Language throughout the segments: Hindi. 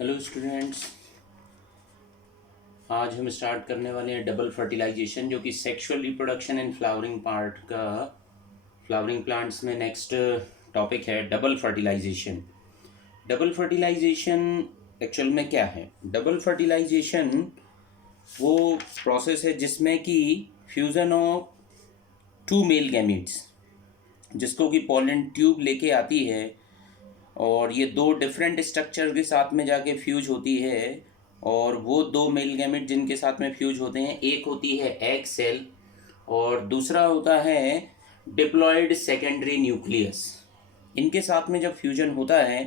हेलो स्टूडेंट्स, आज हम स्टार्ट करने वाले हैं डबल फर्टिलाइजेशन, जो कि sexual reproduction and flowering part का फ्लावरिंग प्लांट्स में नेक्स्ट टॉपिक है double fertilisation. Double fertilisation actual में क्या है? डबल फर्टिलाइजेशन वो प्रोसेस है जिसमें कि fusion of two male gametes, जिसको कि पॉलन ट्यूब लेके आती है और ये दो डिफरेंट स्ट्रक्चर के साथ में जाके फ्यूज होती है। और वो दो मेल गैमेट जिनके साथ में फ्यूज होते हैं, एक होती है एग सेल और दूसरा होता है डिप्लॉयड सेकेंडरी न्यूक्लियस। इनके साथ में जब फ्यूजन होता है,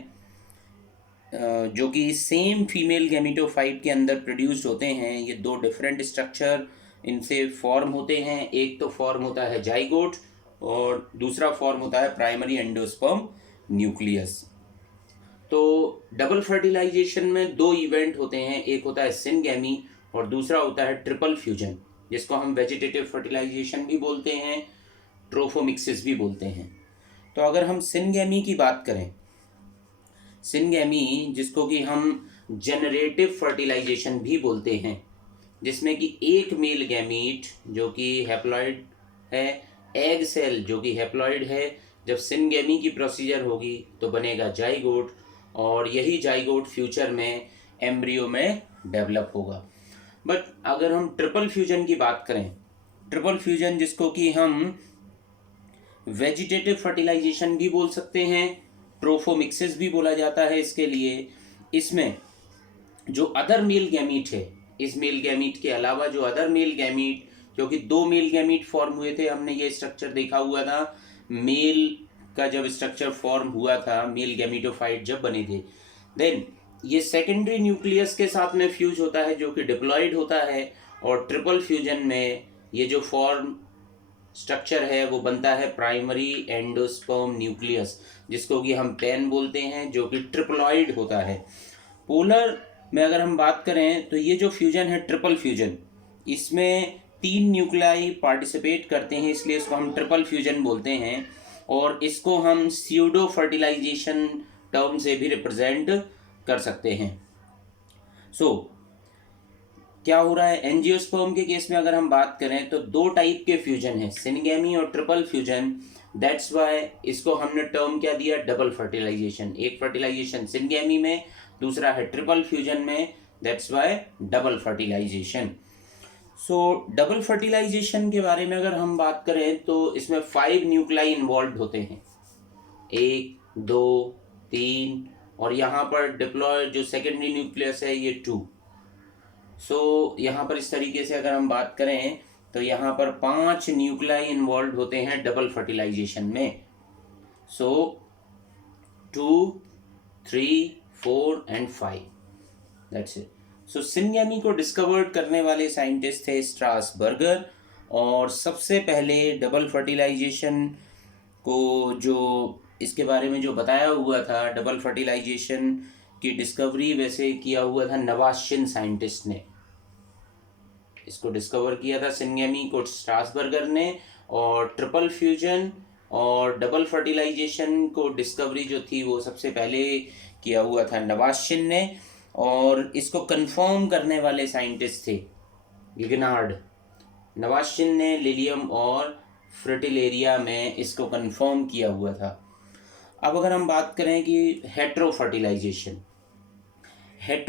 जो कि सेम फीमेल गैमेटोफाइट के अंदर प्रोड्यूस्ड होते हैं, ये दो डिफरेंट स्ट्रक्चर इनसे फॉर्म होते हैं। एक तो फॉर्म होता है जाइगोट और दूसरा फॉर्म होता है प्राइमरी एंडोस्पर्म न्यूक्लियस। तो डबल फर्टिलाइजेशन में दो इवेंट होते हैं, एक होता है सिनगैमी और दूसरा होता है ट्रिपल फ्यूजन, जिसको हम वेजिटेटिव फर्टिलाइजेशन भी बोलते हैं, ट्रोफोमिक्सिस भी बोलते हैं। तो अगर हम सिनगैमी की बात करें, सिनगैमी जिसको कि हम जनरेटिव फर्टिलाइजेशन भी बोलते हैं, जिसमें कि एक मेल गैमीट जो कि हैप्लॉइड है, एग सेल जो कि हैप्लॉइड है, जब सिनगैमी की प्रोसीजर होगी तो बनेगा जाइगोट और यही जाइगोट फ्यूचर में एम्ब्रियो में डेवलप होगा। बट अगर हम ट्रिपल फ्यूजन की बात करें, ट्रिपल फ्यूजन जिसको कि हम वेजिटेटिव फर्टिलाइजेशन भी बोल सकते हैं, ट्रोफोमिक्सिस भी बोला जाता है इसके लिए। इसमें जो अदर मेल गैमीट है, इस मेल गैमीट के अलावा जो अदर मेल गैमीट, क्योंकि दो मेल गैमीट फॉर्म हुए थे, हमने ये स्ट्रक्चर देखा हुआ था मेल का जब स्ट्रक्चर फॉर्म हुआ था, मेल गैमीटोफाइट जब बने थे, देन ये सेकेंडरी न्यूक्लियस के साथ में फ्यूज होता है जो कि डिप्लॉयड होता है। और ट्रिपल फ्यूजन में ये जो फॉर्म स्ट्रक्चर है वो बनता है प्राइमरी एंडोस्पर्म न्यूक्लियस, जिसको कि हम पेन बोलते हैं, जो कि ट्रिप्लॉइड होता है। पोलर में अगर हम बात करें तो ये जो फ्यूजन है ट्रिपल फ्यूजन, इसमें तीन न्यूक्लियाई पार्टिसिपेट करते हैं, इसलिए इसको हम ट्रिपल फ्यूजन बोलते हैं। और इसको हम स्यूडो फर्टिलाइजेशन टर्म से भी रिप्रेजेंट कर सकते हैं। क्या हो रहा है एंजियोस्पर्म के केस में? अगर हम बात करें तो दो टाइप के फ्यूजन है, सिनगैमी और ट्रिपल फ्यूजन। दैट्स वाई इसको हमने टर्म क्या दिया? Double fertilisation. एक फर्टिलाइजेशन सिनगैमी में, दूसरा है ट्रिपल फ्यूजन में, that's why double fertilisation. Double fertilisation के बारे में अगर हम बात करें तो इसमें 5 न्यूक्लाई इन्वॉल्व होते हैं, 1 2 3, और यहाँ पर डिप्लॉय जो सेकेंडरी न्यूक्लियस है ये 2। यहाँ पर इस तरीके से अगर हम बात करें तो यहाँ पर 5 न्यूक्लाई इन्वॉल्व होते हैं डबल फर्टिलाइजेशन में। 2 3 4 एंड 5, दैट्स इट। सिनगैमी को डिस्कवर्ड करने वाले साइंटिस्ट थे स्ट्रासबर्गर, और सबसे पहले डबल फर्टिलाइजेशन को जो इसके बारे में जो बताया हुआ था, डबल फर्टिलाइजेशन की डिस्कवरी वैसे किया हुआ था नवाशिन साइंटिस्ट ने। इसको डिस्कवर किया था सिनगैमी को स्ट्रासबर्गर ने, और ट्रिपल फ्यूजन और डबल फर्टिलाइजेशन को डिस्कवरी जो थी वो सबसे पहले किया हुआ था नवाशिन ने। और इसको कंफर्म करने वाले साइंटिस्ट थे गिगनार्ड। नवाशिन ने लिलियम और फ्रिटिलेरिया में इसको कंफर्म किया हुआ था। अब अगर हम बात करें कि हेट्रो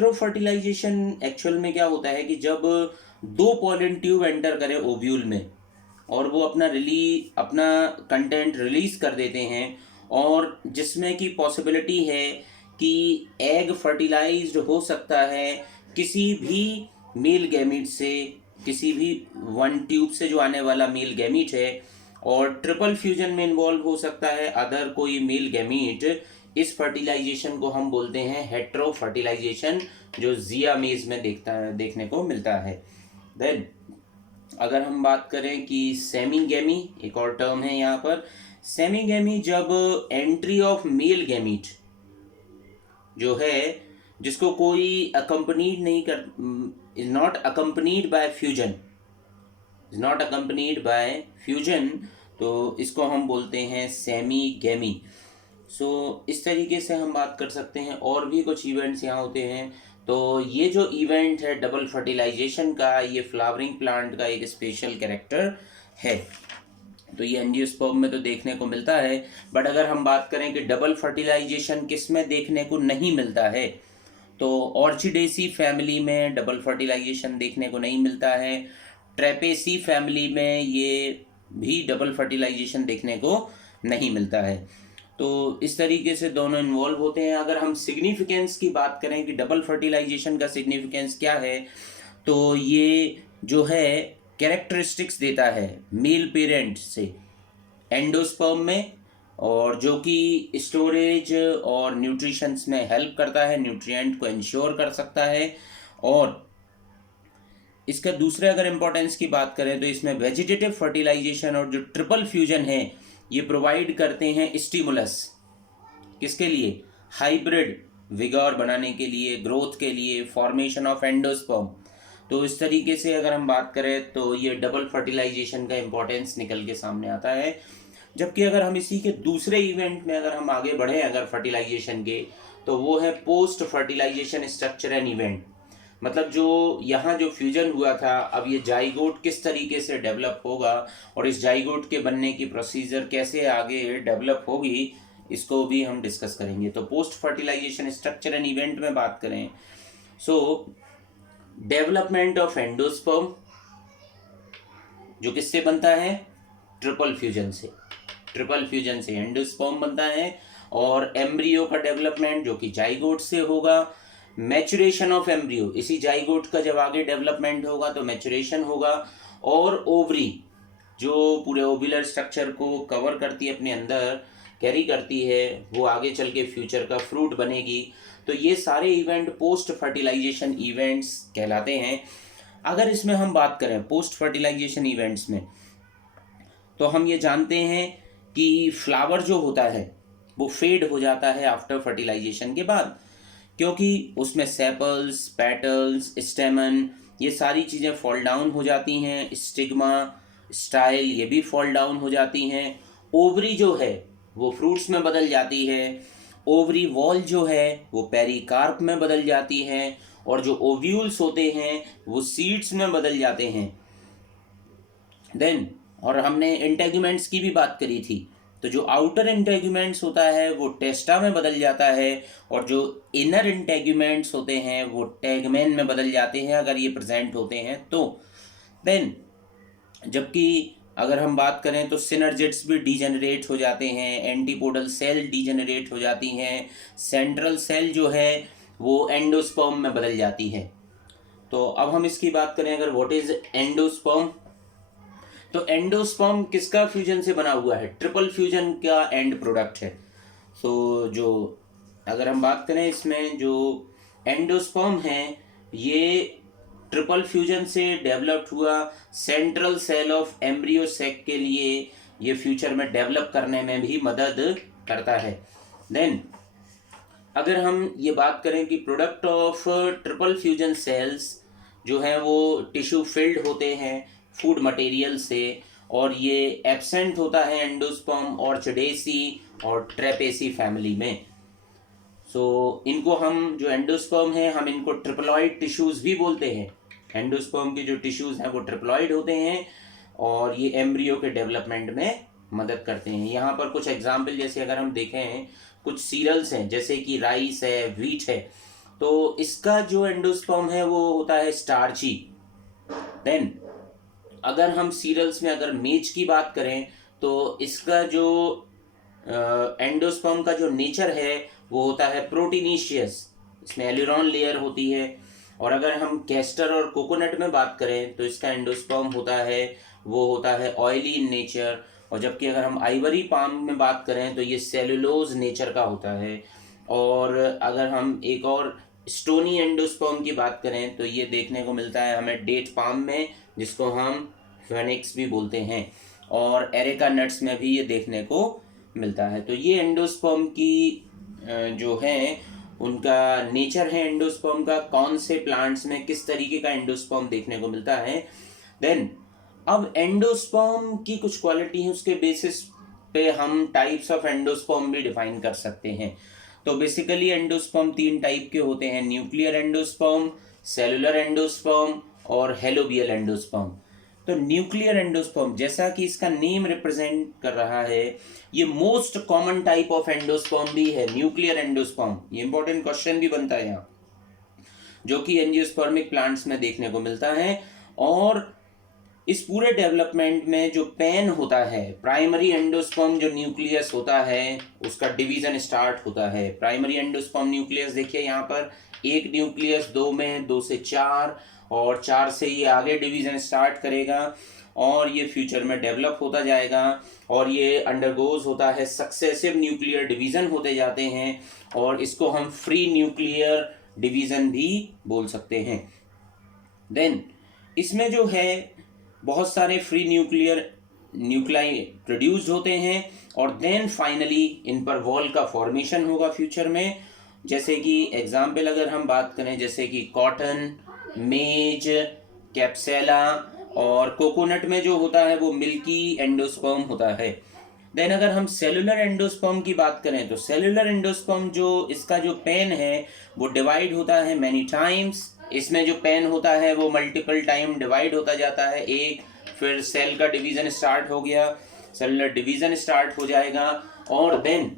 फर्टिलाइजेशन एक्चुअल में क्या होता है कि जब दो पॉलन ट्यूब एंटर करें ओव्यूल में और वो अपना कंटेंट रिलीज कर देते हैं, और जिसमें की पॉसिबिलिटी है कि एग फर्टिलाइज्ड हो सकता है किसी भी मेल गैमीट से, किसी भी वन ट्यूब से जो आने वाला मेल गैमीट है, और ट्रिपल फ्यूजन में इन्वॉल्व हो सकता है अदर कोई मेल गैमीट। इस फर्टिलाइजेशन को हम बोलते हैं हेट्रो फर्टिलाइजेशन, जो जियामेज में देखने को मिलता है। देन अगर हम बात करें कि सेमीगैमी, एक और टर्म है यहाँ पर। सेमीगैमी जब एंट्री ऑफ मेल गैमीट जो है, जिसको कोई अकम्पनीड नहीं कर, is not accompanied by fusion, तो इसको हम बोलते हैं सेमीगैमी। सो इस तरीके से हम बात कर सकते हैं। और भी कुछ इवेंट्स यहाँ होते हैं। तो ये जो इवेंट है डबल फर्टिलाइजेशन का, ये फ्लावरिंग प्लांट का एक स्पेशल कैरेक्टर है। तो ये एंजियोस्पर्म में तो देखने को मिलता है, बट अगर हम बात करें कि डबल फर्टिलाइजेशन किस में देखने को नहीं मिलता है, तो ऑर्चिडेसी फैमिली में डबल फर्टिलाइजेशन देखने को नहीं मिलता है। ट्रेपेसी फैमिली में ये भी डबल फर्टिलाइजेशन देखने को नहीं मिलता है। तो इस तरीके से दोनों इन्वॉल्व होते हैं। अगर हम सिग्निफिकेंस की बात करें कि डबल फर्टिलाइजेशन का सिग्निफिकेंस क्या है, तो ये जो है कैरेक्टरिस्टिक्स देता है मेल पेरेंट से एंडोस्पर्म में, और जो कि स्टोरेज और न्यूट्रिशंस में हेल्प करता है, न्यूट्रिएंट को इंश्योर कर सकता है। और इसका दूसरे अगर इम्पोर्टेंस की बात करें तो इसमें वेजिटेटिव फर्टिलाइजेशन और जो ट्रिपल फ्यूजन है ये प्रोवाइड करते हैं स्टिमुलस, किसके लिए? हाइब्रिड विगोर बनाने के लिए, ग्रोथ के लिए, फॉर्मेशन ऑफ एंडोस्पर्म। तो इस तरीके से अगर हम बात करें तो ये डबल फर्टिलाइजेशन का इम्पोर्टेंस निकल के सामने आता है। जबकि अगर हम इसी के दूसरे इवेंट में अगर हम आगे बढ़े अगर फर्टिलाइजेशन के, तो वो है post fertilisation structure and event. मतलब जो यहाँ जो फ्यूजन हुआ था, अब ये जाइगोट किस तरीके से डेवलप होगा और इस जाइगोट के बनने की प्रोसीजर कैसे आगे डेवलप होगी, इसको भी हम डिस्कस करेंगे। तो post fertilisation structure and event में बात करें, सो डेवलपमेंट ऑफ एंडोस्पर्म जो किससे बनता है? ट्रिपल फ्यूजन से। ट्रिपल फ्यूजन से एंडोस्पर्म बनता है। और एम्ब्रियो का डेवलपमेंट जो कि जाइगोट से होगा। मैचुरेशन ऑफ एम्ब्रियो, इसी जाइगोट का जब आगे डेवलपमेंट होगा तो मैचुरेशन होगा। और ओवरी जो पूरे ओव्यूलर स्ट्रक्चर को कवर करती है, अपने अंदर कैरी करती है, वो आगे चल के फ्यूचर का फ्रूट बनेगी। तो ये सारे इवेंट पोस्ट फर्टिलाइजेशन इवेंट्स कहलाते हैं। अगर इसमें हम बात करें पोस्ट फर्टिलाइजेशन इवेंट्स में, तो हम ये जानते हैं कि फ्लावर जो होता है वो फेड हो जाता है आफ्टर फर्टिलाइजेशन के बाद, क्योंकि उसमें सेपल्स, पेटल्स, स्टेमन ये सारी चीज़ें फॉल डाउन हो जाती हैं। स्टिग्मा, स्टाइल ये भी फॉल डाउन हो जाती हैं। ओवरी जो है वो फ्रूट्स में बदल जाती है। ओवरी वॉल जो है वो पेरिकार्प में बदल जाती है। और जो ओव्यूल्स होते हैं वो सीड्स में बदल जाते हैं। देन और हमने इंटेगुमेंट्स की भी बात करी थी, तो जो आउटर इंटेगुमेंट्स होता है वो टेस्टा में बदल जाता है, और जो इनर इंटेगुमेंट्स होते हैं वो टैगमेन में बदल जाते हैं अगर ये प्रेजेंट होते हैं तो। देन जबकि अगर हम बात करें तो सिनर्जिड्स भी डीजेनरेट हो जाते हैं, एंटीपोडल सेल डीजेनरेट हो जाती हैं, सेंट्रल सेल जो है वो एंडोस्पर्म में बदल जाती है। तो अब हम इसकी बात करें अगर व्हाट इज एंडोस्पर्म, तो एंडोस्पर्म किसका फ्यूजन से बना हुआ है? ट्रिपल फ्यूजन का एंड प्रोडक्ट है। तो जो अगर हम बात करें इसमें जो एंडोस्पर्म है ये ट्रिपल फ्यूजन से डेवलप्ड हुआ central cell of embryo sac के लिए ये फ्यूचर में डेवलप करने में भी मदद करता है। देन अगर हम ये बात करें कि product of triple fusion cells जो है वो टिश्यू फिल्ड होते हैं फूड मटेरियल से, और ये एब्सेंट होता है एंडोस्पर्म ऑर्चिडेसी और ट्रेपेसी फैमिली में। इनको हम जो एंडोस्पर्म है हम इनको ट्रिपलॉइड टिश्यूज भी बोलते हैं। एंडोस्पर्म के जो टिश्यूज हैं वो ट्रिपलॉइड होते हैं और ये एम्ब्रियो के डेवलपमेंट में मदद करते हैं। यहाँ पर कुछ एग्जाम्पल जैसे अगर हम देखें कुछ सीरियल्स हैं जैसे कि राइस है, व्हीट है, तो इसका जो एंडोस्पर्म है वो होता है स्टार्ची। देन अगर हम सीरियल्स में अगर मेज की बात करें तो इसका जो एंडोस्पर्म का जो नेचर है वो होता है प्रोटीनीशियस, इसमें एल्यूरॉन लेयर होती है। और अगर हम कैस्टर और कोकोनट में बात करें तो इसका एंडोस्पर्म होता है वो होता है ऑयली इन नेचर। और जबकि अगर हम आइवरी पाम में बात करें तो ये सेलुलोज नेचर का होता है। और अगर हम एक और स्टोनी एंडोस्पर्म की बात करें तो ये देखने को मिलता है हमें डेट पाम में, जिसको हम फेनिक्स भी बोलते हैं, और एरेका नट्स में भी ये देखने को मिलता है। तो ये एंडोस्पर्म की जो है उनका नेचर है एंडोस्पर्म का, कौन से प्लांट्स में किस तरीके का एंडोस्पर्म देखने को मिलता है। देन अब एंडोस्पर्म की कुछ क्वालिटी है उसके बेसिस पे हम टाइप्स ऑफ एंडोस्पर्म भी डिफाइन कर सकते हैं। तो बेसिकली एंडोस्पर्म 3 टाइप के होते हैं, न्यूक्लियर एंडोस्पर्म, सेलुलर एंडोस्पर्म और हेलोबियल एंडोस्पर्म। तो न्यूक्लियर एंडोस्पर्म, जैसा कि इसका नेम रिप्रेजेंट कर रहा है, ये most common type of endosperm भी है, न्यूक्लियर एंडोस्पर्म। ये इंपॉर्टेंट क्वेश्चन भी बनता है यहाँ, जो कि एंजियोस्पर्मिक प्लांट्स में देखने को मिलता है। और इस पूरे डेवलपमेंट में जो पेन होता है, प्राइमरी एंडोस्पर्म जो न्यूक्लियस होता है, उसका डिवीजन स्टार्ट होता है। प्राइमरी एंडोस्पर्म न्यूक्लियस देखिए यहाँ पर, एक न्यूक्लियस 2 में, 2 से 4 और 4 से ये आगे डिवीजन स्टार्ट करेगा और ये फ्यूचर में डेवलप होता जाएगा और ये अंडरगोज होता है, सक्सेसिव न्यूक्लियर डिवीजन होते जाते हैं और इसको हम फ्री न्यूक्लियर डिवीजन भी बोल सकते हैं। देन इसमें जो है बहुत सारे फ्री न्यूक्लाई प्रोड्यूस्ड होते हैं और देन फाइनली इन पर वॉल का फॉर्मेशन होगा फ्यूचर में। जैसे कि एग्जाम्पल अगर हम बात करें, जैसे कि कॉटन, मेज, कैप्सेला और कोकोनट में जो होता है वो मिल्की एंडोस्पर्म होता है। देन अगर हम सेलुलर एंडोस्पर्म की बात करें तो सेलुलर एंडोस्पर्म जो इसका जो पेन है वो डिवाइड होता है मैनी टाइम्स। इसमें जो पेन होता है वो मल्टीपल टाइम डिवाइड होता जाता है, एक फिर सेल का डिवीजन स्टार्ट हो गया, सेलुलर डिवीजन स्टार्ट हो जाएगा और देन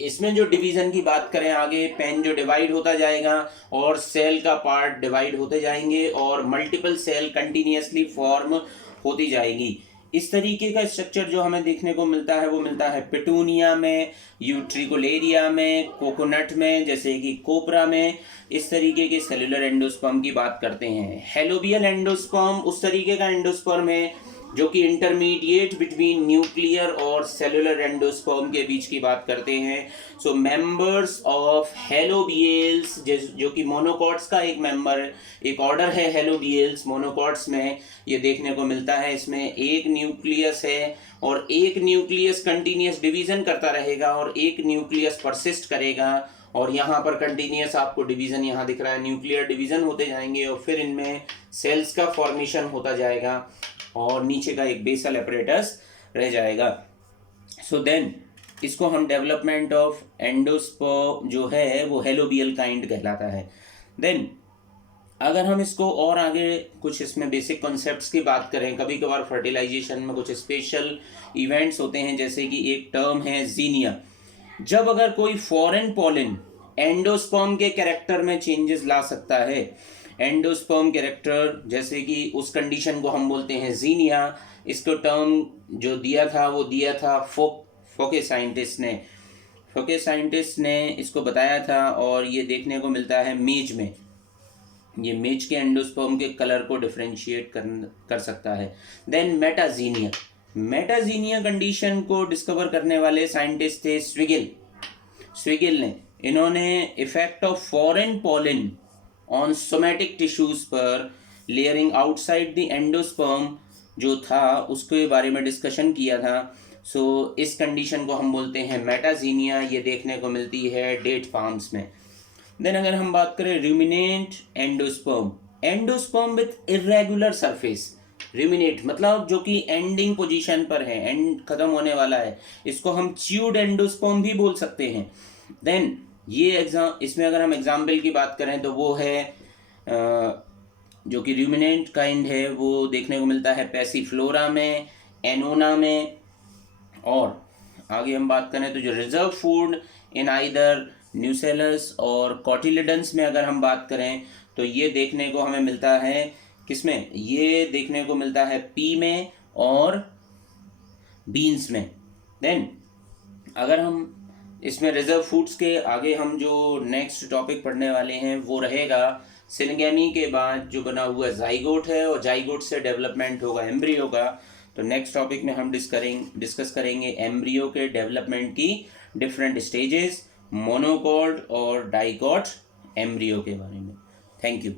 इसमें जो डिवीजन की बात करें आगे, पेन जो डिवाइड होता जाएगा और सेल का पार्ट डिवाइड होते जाएंगे और मल्टीपल सेल कंटिन्यूअसली फॉर्म होती जाएगी। इस तरीके का स्ट्रक्चर जो हमें देखने को मिलता है वो मिलता है पिटूनिया में, यूट्रिकुलेरिया में, कोकोनट में, जैसे कि कोपरा में। इस तरीके के सेलुलर एंडोस्पर्म की बात करते हैं। हेलोबियल एंडोस्पर्म उस तरीके का एंडोस्पर्म है जो कि इंटरमीडिएट बिटवीन न्यूक्लियर और सेलुलर एंडोस्पर्म के बीच की बात करते हैं। सो मेंबर्स ऑफ हेलोबियल्स, जो कि मोनोकॉट्स का एक मेंबर, एक ऑर्डर है हेलोबियल्स, मोनोकॉट्स में ये देखने को मिलता है। इसमें एक न्यूक्लियस है और एक न्यूक्लियस कंटिन्यूअस डिवीजन करता रहेगा और एक न्यूक्लियस परसिस्ट करेगा और यहाँ पर कंटिन्यूअस आपको डिवीजन यहाँ दिख रहा है, न्यूक्लियर डिवीजन होते जाएंगे और फिर इनमें सेल्स का फॉर्मेशन होता जाएगा और नीचे का एक बेसल एपरेटस रह जाएगा। सो देन इसको हम डेवलपमेंट ऑफ एंडोस्पर्म जो है वो हेलोबियल काइंड कहलाता है। देन अगर हम इसको और आगे कुछ इसमें बेसिक कॉन्सेप्ट्स की बात करें, कभी कभार फर्टिलाइजेशन में कुछ स्पेशल इवेंट्स होते हैं, जैसे कि एक टर्म है जीनिया। जब अगर कोई फॉरेन पॉलिन एंडोस्पर्म के कैरेक्टर में चेंजेस ला सकता है, एंडोस्पर्म कैरेक्टर, जैसे कि उस कंडीशन को हम बोलते हैं जीनिया। इसको टर्म जो दिया था वो दिया था फोके साइंटिस्ट ने इसको बताया था और ये देखने को मिलता है मेज में। ये मेज के एंडोस्पर्म के कलर को डिफरेंशिएट कर सकता है। देन मेटाजीनिया कंडीशन को डिस्कवर करने वाले साइंटिस्ट थे स्विगिल ने। इन्होंने effect of foreign pollen on somatic tissues पर लेयरिंग आउटसाइड द एंडोस्पर्म जो था उसके बारे में डिस्कशन किया था। सो इस कंडीशन को हम बोलते हैं मेटाजीनिया। ये देखने को मिलती है डेट पाम्स में। देन अगर हम बात करें ruminant endosperm with irregular surface. Ruminate मतलब जो कि एंडिंग पोजीशन पर है, एंड खत्म होने वाला है, इसको हम च्यूड एंडोस्पर्म भी बोल सकते हैं। देन ये इसमें अगर हम एग्जाम्पल की बात करें तो वो है जो कि रूमिनेंट काइंड है, वो देखने को मिलता है पैसिफ्लोरा में, एनोना में। और आगे हम बात करें तो जो reserve food in either nucellus और कॉटिलिडन्स में अगर हम बात करें तो ये देखने को हमें मिलता है किसमें, ये देखने को मिलता है पी में और बीन्स में। देन अगर हम इसमें रिजर्व फूड्स के आगे हम जो नेक्स्ट टॉपिक पढ़ने वाले हैं वो रहेगा सिनगेमी के बाद जो बना हुआ जाइगोट है और जाइगोट से डेवलपमेंट होगा एम्ब्रियो का। तो नेक्स्ट टॉपिक में हम डिस्कस करेंगे एम्ब्रियो के डेवलपमेंट की डिफरेंट स्टेजेस, मोनोकॉट और डाइकॉट एम्ब्रियो के बारे में। Thank you.